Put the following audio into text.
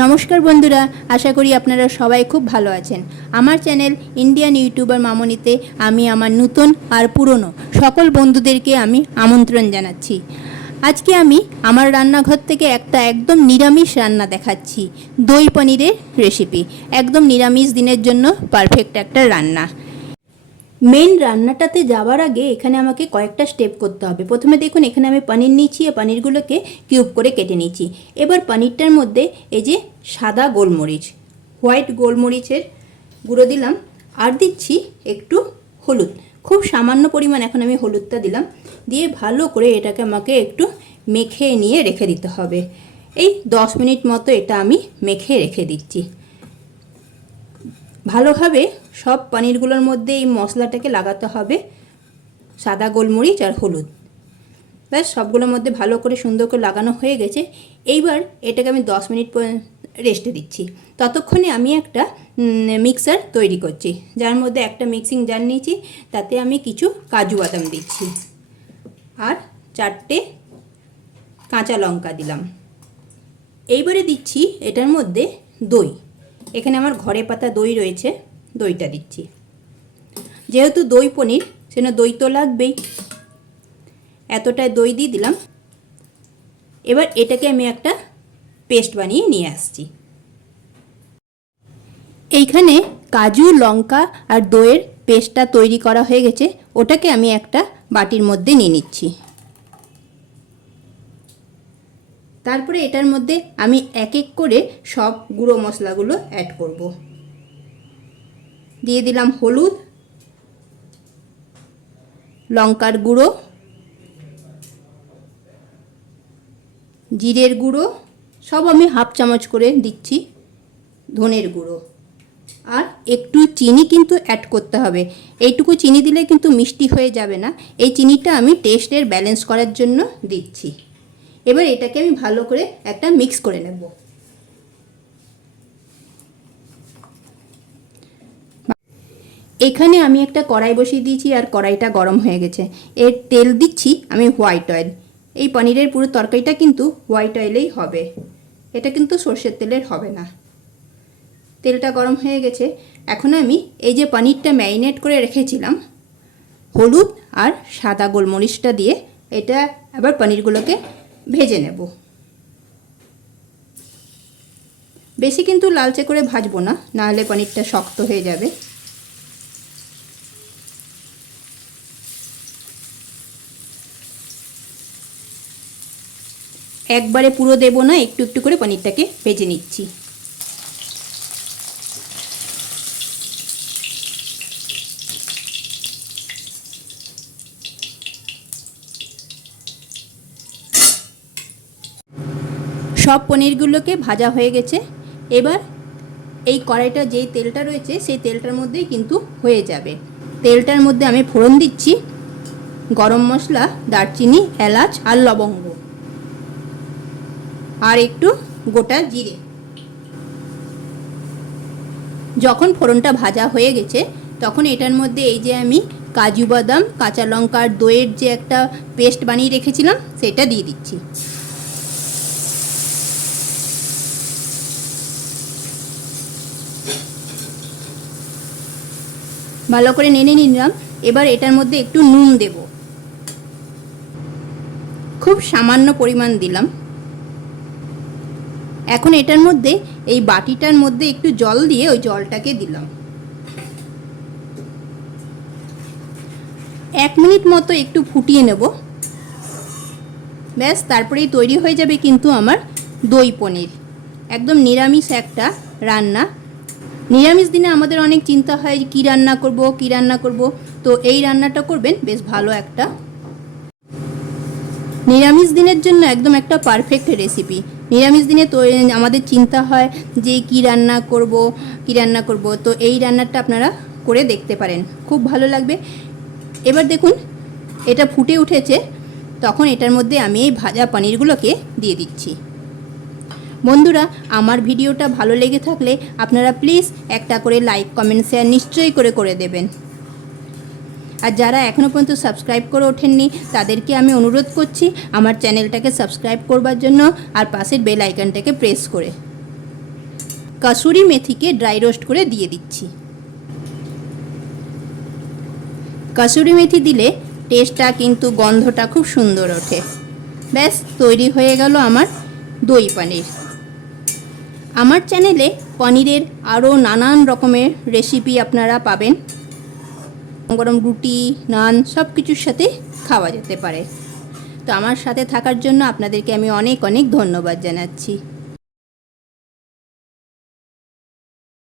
নমস্কার বন্ধুরা, আশা করি আপনারা সবাই খুব ভালো আছেন। আমার চ্যানেল ইন্ডিয়ান ইউটিউবার মামনিতে আমি আমার নতুন আর পুরনো সকল বন্ধুদেরকে আমি আমন্ত্রণ জানাচ্ছি। আজকে আমি আমার রান্নাঘর থেকে একটা একদম নিরামিষ রান্না দেখাচ্ছি। দই পনিরের রেসিপি একদম নিরামিষ দিনের জন্য পারফেক্ট একটা রান্না। মেন রান্নাটাতে যাওয়ার আগে এখানে আমাকে কয়েকটা স্টেপ করতে হবে। প্রথমে দেখুন, এখানে আমি পনির নিচ্ছি আর পনিরগুলোকে কিউব করে কেটে নিচ্ছি এবার পনিরটার মধ্যে এই যে সাদা গোলমরিচ হোয়াইট গোলমরিচের গুঁড়ো দিলাম আর দিচ্ছি একটু হলুদ। খুব সামান্য পরিমাণ এখন আমি হলুদটা দিলাম। দিয়ে ভালো করে এটাকে আমাকে একটু মেখে নিয়ে রেখে দিতে হবে। এই দশ মিনিট মতো এটা আমি মেখে রেখে দিচ্ছি। ভালোভাবে সব পনিরগুলোর মধ্যে এই মশলাটাকে লাগাতে হবে। সাদা গোলমরিচ আর হলুদ। ব্যাস, সবগুলোর মধ্যে ভালো করে সুন্দর করে লাগানো হয়ে গেছে। এইবার এটাকে আমি দশ মিনিট রেস্টে দিচ্ছি। ততক্ষণে আমি একটা মিক্সার তৈরি করছি। যার মধ্যে একটা মিক্সিং জার নিয়েছি, তাতে আমি কিছু কাজু বাদাম দিচ্ছি। আর চারটে কাঁচা লঙ্কা দিলাম। এইবারে দিচ্ছি এটার মধ্যে দই। এখানে আমার ঘরে পাতা দই রয়েছে। দইটা দিচ্ছি। যেহেতু দই পনির, সেজন্য দই তো লাগবেই। এতটাই দই দিয়ে দিলাম। এবার এটাকে আমি একটা পেস্ট বানিয়ে নিয়ে আসছি। এইখানে কাজু, লঙ্কা আর দইয়ের পেস্টটা তৈরি করা হয়ে গেছে। ওটাকে আমি একটা বাটির মধ্যে নিয়ে নিচ্ছি। তারপরে এটার মধ্যে আমি এক এক করে সব গুঁড়ো মশলাগুলো অ্যাড করব। দিয়ে দিলাম হলুদ, লঙ্কার গুঁড়ো, জিরের গুঁড়ো, সব আমি হাফ চামচ করে দিচ্ছি ধনের গুঁড়ো। আর একটু চিনি কিন্তু অ্যাড করতে হবে। এইটুকু চিনি দিলে কিন্তু মিষ্টি হয়ে যাবে না। এই চিনিটা আমি টেস্টের ব্যালেন্স করার জন্য দিচ্ছি। এবার এটাকে আমি ভালো করে একটা মিক্স করে নেব। এখানে আমি একটা কড়াই বসিয়ে দিয়েছি আর কড়াইটা গরম হয়ে গেছে। এর তেল দিচ্ছি আমি হোয়াইট অয়েল। এই পনিরের পুরো তরকারিটা কিন্তু হোয়াইট অয়েলেই হবে। এটা কিন্তু সর্ষের তেলের হবে না। তেলটা গরম হয়ে গেছে। এখন আমি এই যে পনিরটা ম্যারিনেট করে রেখেছিলাম, হলুদ আর সাদা গোলমরিচটা দিয়ে এটা আবার পনিরগুলোকে ভেজে নেব। বেশি কিন্তু লালচে করে ভাজবো না, নাহলে পনিরটা শক্ত হয়ে যাবে। একবারে পুরো দেব না, একটু একটু করে পনিরটাকে ভেজে নিচ্ছি। সব পনিরগুলোকে ভাজা হয়ে গেছে। এবার এই কড়াইটা যেই তেলটা রয়েছে, সেই তেলটার মধ্যেই কিন্তু হয়ে যাবে। তেলটার মধ্যে আমি ফোড়ন দিচ্ছি, গরম মশলা, দারচিনি, এলাচ আর লবঙ্গ। আর একটু গোটা জিরে। যখন ফোড়নটা ভাজা হয়ে গেছে, তখন এটার মধ্যে এই যে আমি কাজু বাদাম, কাঁচা লঙ্কার দইয়ের যে একটা পেস্ট বানিয়ে রেখেছিলাম, সেটা দিয়ে দিচ্ছি। ভালো করে নেড়ে নিলাম। এবার এটার মধ্যে একটু নুন দেব। খুব সামান্য পরিমাণ দিলাম। এখন এটার মধ্যে, এই বাটিটার মধ্যে একটু জল দিয়ে ওই জলটাকে দিলাম। এক মিনিট মতো একটু ফুটিয়ে নেব। ব্যাস, তারপরেই তৈরি হয়ে যাবে কিন্তু আমার দই পনির। একদম নিরামিষ একটা রান্না। নিরামিষ দিনে আমাদের অনেক চিন্তা হয় কী রান্না করব, কি রান্না করব। তো এই রান্নাটা করবেন, বেশ ভালো একটা। নিরামিষ দিনের জন্য একদম একটা পারফেক্ট রেসিপি। নিরামিষ দিনে তো আমাদের চিন্তা হয় যে কি রান্না করব, কি রান্না করব। তো এই রান্নাটা আপনারা করে দেখতে পারেন। খুব ভালো লাগবে। এবার দেখুন, এটা ফুটে উঠেছে। তখন এটার মধ্যে আমি এই ভাজা পনিরগুলোকে দিয়ে দিচ্ছি। বন্ধুরা, আমার ভিডিওটা ভালো লেগে থাকলে আপনারা প্লিজ একটা করে লাইক, কমেন্ট, শেয়ার নিশ্চয়ই করে করে দেবেন। আর যারা এখনও পর্যন্ত সাবস্ক্রাইব করে ওঠেননি, তাদেরকে আমি অনুরোধ করছি আমার চ্যানেলটাকে সাবস্ক্রাইব করবার জন্য আর পাশের বেল আইকনটাকে প্রেস করে। কাসুরি মেথিকে ড্রাই রোস্ট করে দিয়ে দিচ্ছি। কাসুরি মেথি দিলে টেস্টটা কিন্তু গন্ধটা খুব সুন্দর ওঠে। ব্যাস, তৈরি হয়ে গেল আমার দই পনির। আমার চ্যানেলে পনিরের আরও নানান রকমের রেসিপি আপনারা পাবেন। গরম রুটি, নান সব কিছুর সাথে খাওয়া যেতে পারে। তো আমার সাথে থাকার জন্য আপনাদেরকে আমি অনেক অনেক ধন্যবাদ জানাচ্ছি।